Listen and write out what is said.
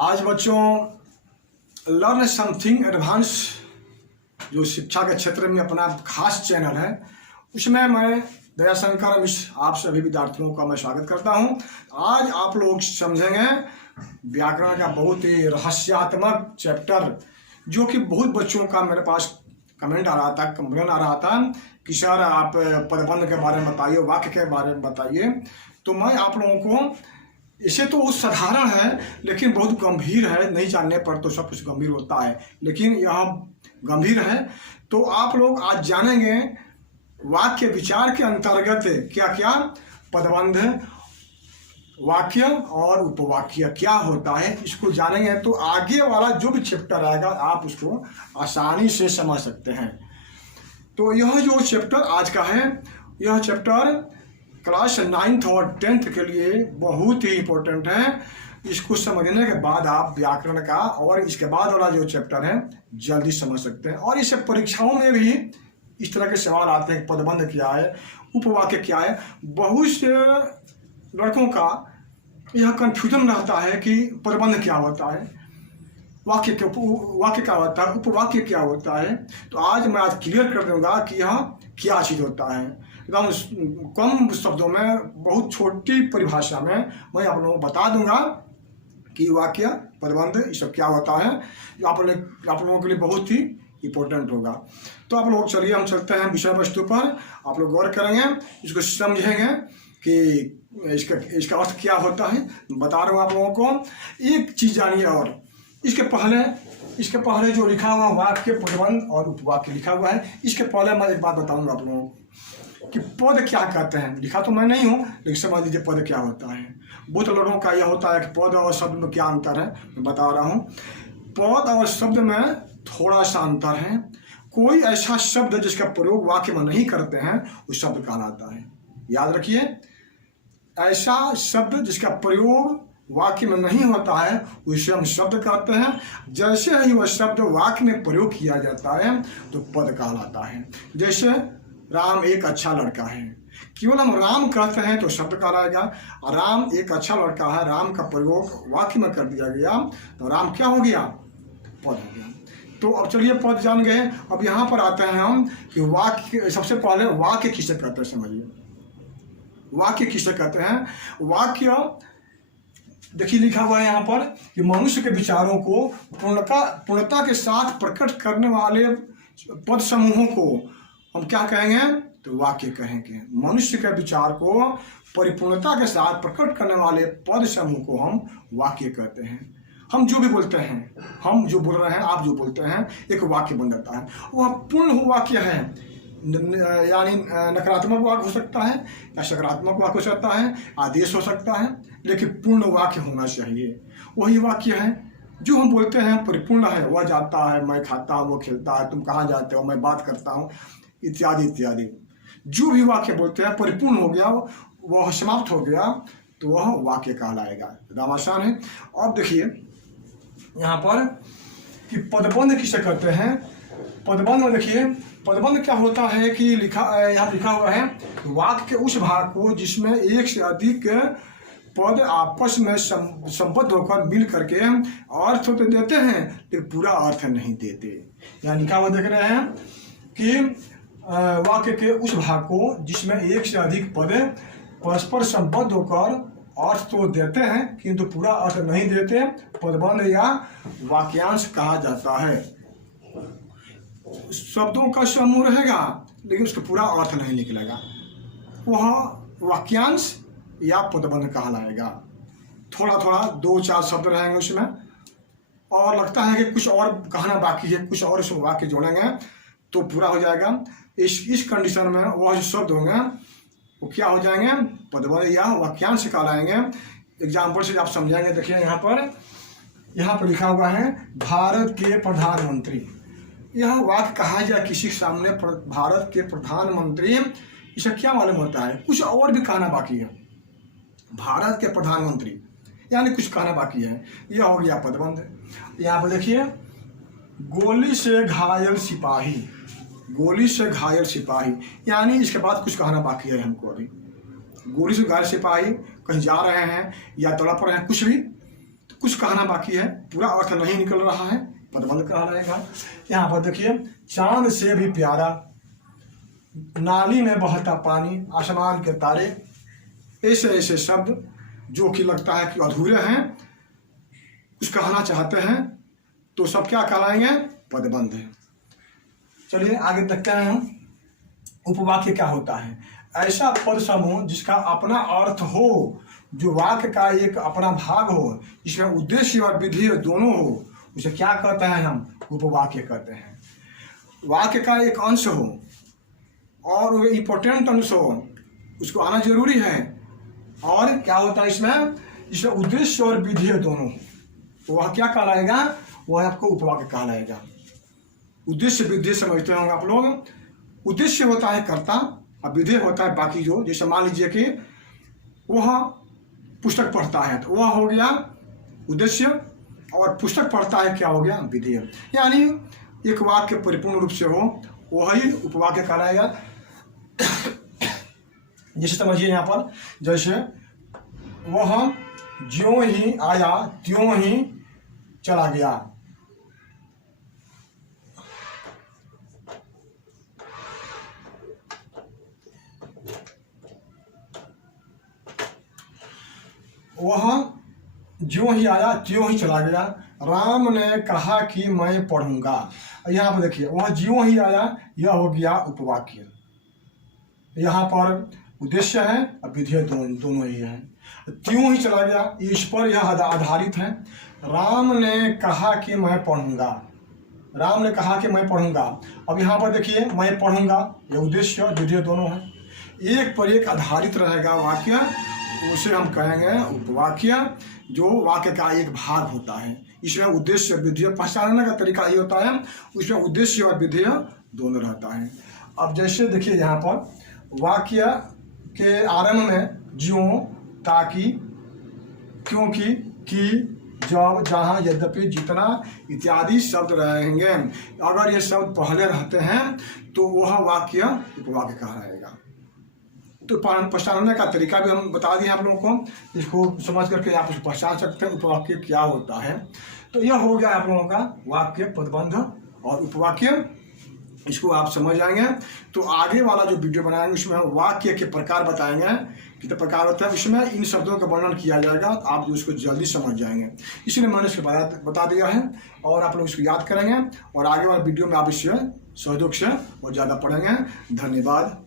आज बच्चों learn something advance जो शिक्षा के क्षेत्र में अपना खास चैनल है, उसमें मैं दयाशंकर मिश्र आप सभी विद्यार्थियों का मैं स्वागत करता हूं। आज आप लोग समझेंगे व्याकरण का बहुत ही रहस्यात्मक चैप्टर, जो कि बहुत बच्चों का मेरे पास कमेंट आ रहा था, कंप्लेन आ रहा था कि सर आप पदबंध के बारे में बताइए, वाक्य के बारे में बताइए। तो मैं आप लोगों को, इसे तो साधारण है लेकिन बहुत गंभीर है, नहीं जानने पर तो सब कुछ गंभीर होता है, लेकिन यह गंभीर है। तो आप लोग आज जानेंगे वाक्य विचार के अंतर्गत क्या क्या पदबंध, वाक्य और उपवाक्य क्या होता है, इसको जानेंगे तो आगे वाला जो भी चैप्टर आएगा आप उसको आसानी से समझ सकते हैं। तो यह जो चैप्टर आज का है, यह चैप्टर क्लास 9th और 10th के लिए बहुत ही इम्पोर्टेंट है। इसको समझने के बाद आप व्याकरण का और इसके बाद वाला जो चैप्टर है जल्दी समझ सकते हैं। और इसे परीक्षाओं में भी इस तरह के सवाल आते हैं, पदबंध क्या है, उपवाक्य क्या है। बहुत से लड़कों का यह कन्फ्यूजन रहता है कि पदबंध क्या होता है, वाक्य क्या होता है, उपवाक्य क्या होता है। तो आज मैं क्लियर कर दूंगा कि यह क्या चीज़ होता है। एकदम कम शब्दों में, बहुत छोटी परिभाषा में मैं आप लोगों को बता दूंगा कि वाक्य, पदबंध, ये सब क्या होता है, जो आप लोगों के लिए बहुत ही इम्पोर्टेंट होगा। तो आप लोग चलिए हम चलते हैं विषय वस्तु पर। आप लोग गौर करेंगे, इसको समझेंगे कि इसका अर्थ क्या होता है। बता रहा हूँ आप लोगों को। एक चीज़ जानिए, और इसके पहले जो लिखा हुआ वाक्य, पदबंध और उपवाक्य लिखा हुआ है, इसके पहले मैं एक बात बताऊंगा आप लोगों को कि पद क्या कहते हैं। लिखा तो मैं नहीं हूँ, लेकिन समझ लीजिए पद क्या होता है। बहुत लोगों का यह होता है कि पद और शब्द में क्या अंतर है, मैं बता रहा हूँ। पद और शब्द में थोड़ा सा अंतर है। कोई ऐसा शब्द जिसका प्रयोग वाक्य में नहीं करते हैं वो शब्द कहलाता है। याद रखिए, ऐसा शब्द जिसका प्रयोग वाक्य में नहीं होता है उसे हम शब्द कहते हैं। जैसे ही वह शब्द वाक्य में प्रयोग किया जाता है तो पद कहलाता है। जैसे राम एक अच्छा लड़का है, केवल हम राम कहते हैं तो शब्द कहलाएगा। राम एक अच्छा लड़का है, राम का प्रयोग वाक्य में कर दिया गया तो राम क्या हो गया, पद हो गया। तो अब चलिए पद जान गए। अब यहाँ पर आते हैं हम कि वाक्य, सबसे पहले वाक्य किसे कहते हैं समझिए। वाक्य किसे कहते हैं? वाक्य देखिए लिखा हुआ है यहाँ पर कि मनुष्य के विचारों को पूर्णता के साथ प्रकट करने वाले पद समूहों को हम क्या कहेंगे, तो वाक्य कहेंगे। मनुष्य के विचार को परिपूर्णता के साथ प्रकट करने वाले पद समूह को हम वाक्य कहते हैं। हम जो भी बोलते हैं, हम जो बोल रहे हैं, आप जो बोलते हैं, एक वाक्य बन जाता है। वह पूर्ण वाक्य है, यानी नकारात्मक वाक्य हो सकता है या सकारात्मक वाक्य हो सकता है, आदेश हो सकता है, लेकिन पूर्ण वाक्य होना चाहिए। वही वाक्य है जो हम बोलते हैं परिपूर्ण है। वह जाता है, मैं खाता हूँ, वो खेलता है, तुम कहाँ जाते हो, मैं बात करता हूँ, इत्यादि इत्यादि। जो भी वाक्य बोलते हैं परिपूर्ण हो गया, वह समाप्त हो गया, तो वह वाक्य कहलाएगा। एकदम आसान है। अब देखिए यहाँ पर कि पदबंध किसे कहते हैं। पदबंध में देखिए, पदबंध क्या होता है कि यहाँ लिखा हुआ है वाक्य के उस भाग को जिसमें एक से अधिक पद आपस में संबद्ध होकर मिल करके अर्थ तो देते हैं लेकिन पूरा अर्थ नहीं देते। यहाँ लिखा हुआ देख रहे हैं कि वाक्य के उस भाग को जिसमें एक से अधिक पद परस्पर संबद्ध होकर अर्थ तो देते हैं किंतु पूरा अर्थ नहीं देते, पदबंध या वाक्यांश कहा जाता है। शब्दों का समूह रहेगा लेकिन उसका पूरा अर्थ नहीं निकलेगा, वह वाक्यांश या पदबंध कहलाएगा। थोड़ा थोड़ा 2-4 शब्द रहेंगे उसमें, और लगता है कि कुछ और कहना बाकी है, कुछ और उसमें वाक्य जोड़ेंगे तो पूरा हो जाएगा। इस कंडीशन में वह जो शब्द होंगे वो क्या हो जाएंगे, पदबंध या वाक्यांश कहलाएंगे। एग्जाम्पल से आप समझाएंगे। देखिए यहाँ पर लिखा हुआ है भारत के प्रधानमंत्री। यह वाक्य कहा जाए किसी के सामने, भारत के प्रधानमंत्री, इसे क्या मालूम होता है, कुछ और भी कहना बाकी है। भारत के प्रधानमंत्री यानी कुछ कहना बाकी है, यह हो गया पदबंध। यहाँ पर देखिए गोली से घायल सिपाही, गोली से घायल सिपाही, यानी इसके बाद कुछ कहना बाकी है हमको। अभी गोली से घायल सिपाही, कहीं जा रहे हैं या तड़प रहे हैं, कुछ भी, कुछ कहना बाकी है, पूरा अर्थ नहीं निकल रहा है, पदबंध कहलाएगा। यहाँ पर देखिए, चांद से भी प्यारा, नाली में बहता पानी, आसमान के तारे, ऐसे ऐसे शब्द जो कि लगता है कि अधूरे हैं, कुछ कहना चाहते हैं, तो सब क्या कहलाएंगे? पदबंध है। चलिए आगे देखते हैं हम उपवाक्य क्या होता है। ऐसा पद समूह जिसका अपना अर्थ हो, जो वाक्य का एक अपना भाग हो, जिसमें उद्देश्य और विधि दोनों हो, उसे क्या कहते हैं? हम उपवाक्य कहते हैं। वाक्य का एक अंश हो और वो इम्पोर्टेंट अंश हो, उसको आना जरूरी है। और क्या होता है इसमें? इसमें उद्देश्य और विधि दोनों हो, तो वह क्या कहलाएगा? वह आपको उपवाक्य कहलाएगा। उद्देश्य विधि समझते होंगे आप लोग। उद्देश्य होता है कर्ता और विधेय होता है बाकी जो, जैसे मान लीजिए कि वह पुस्तक पढ़ता है तो वह हो गया उद्देश्य, और पुस्तक पढ़ता है क्या हो गया? विधेय। यानी एक वाक्य परिपूर्ण रूप से हो वही उपवाक्य कहलाएगा। जैसे समझिए यहाँ पर, जैसे वह ज्यों ही आया त्यों ही चला गया। वह ज्यों ही आया त्यों ही चला गया। राम ने कहा कि मैं पढ़ूंगा। यहाँ पर देखिए, वह ज्यों ही आया, यह हो गया उपवाक्य। यहाँ पर उद्देश्य है और विधेय दोनों ही है। त्यों ही चला गया, इस पर यह आधारित है। राम ने कहा कि मैं पढ़ूंगा, राम ने कहा कि मैं पढ़ूंगा। अब यहाँ पर देखिए, मैं पढ़ूंगा, यह उद्देश्य और विधेय दोनों है। एक पर एक आधारित रहेगा वाक्य, उसे हम कहेंगे उपवाक्य, जो वाक्य का एक भाग होता है। इसमें उद्देश्य और विधेय पहचानने का तरीका ये होता है, उसमें उद्देश्य और विधेय दोनों रहता है। अब जैसे देखिए यहाँ पर वाक्य के आरंभ में ज्यों, ताकि, क्योंकि, कि, जब, जहाँ, यद्यपि, जितना इत्यादि शब्द रहेंगे। अगर ये शब्द पहले रहते हैं तो वह वाक्य उपवाक्य कहलाएगा। तो पहचानने का तरीका भी हम बता दिए आप लोगों को, इसको समझ करके आप उसको पहचान सकते हैं उपवाक्य क्या होता है। तो यह हो गया आप लोगों का वाक्य, पदबंध और उपवाक्य, इसको आप समझ जाएंगे। तो आगे वाला जो वीडियो बनाएंगे उसमें हम वाक्य के प्रकार बताएंगे, कितने प्रकार होते हैं, इसमें इन शब्दों का वर्णन किया जाएगा, आप उसको जल्दी समझ जाएंगे। इसलिए मैंने इसको बता दिया है और आप लोग इसको याद करेंगे और आगे वाले वीडियो में आप इससे सहयोग से और ज़्यादा पढ़ेंगे। धन्यवाद।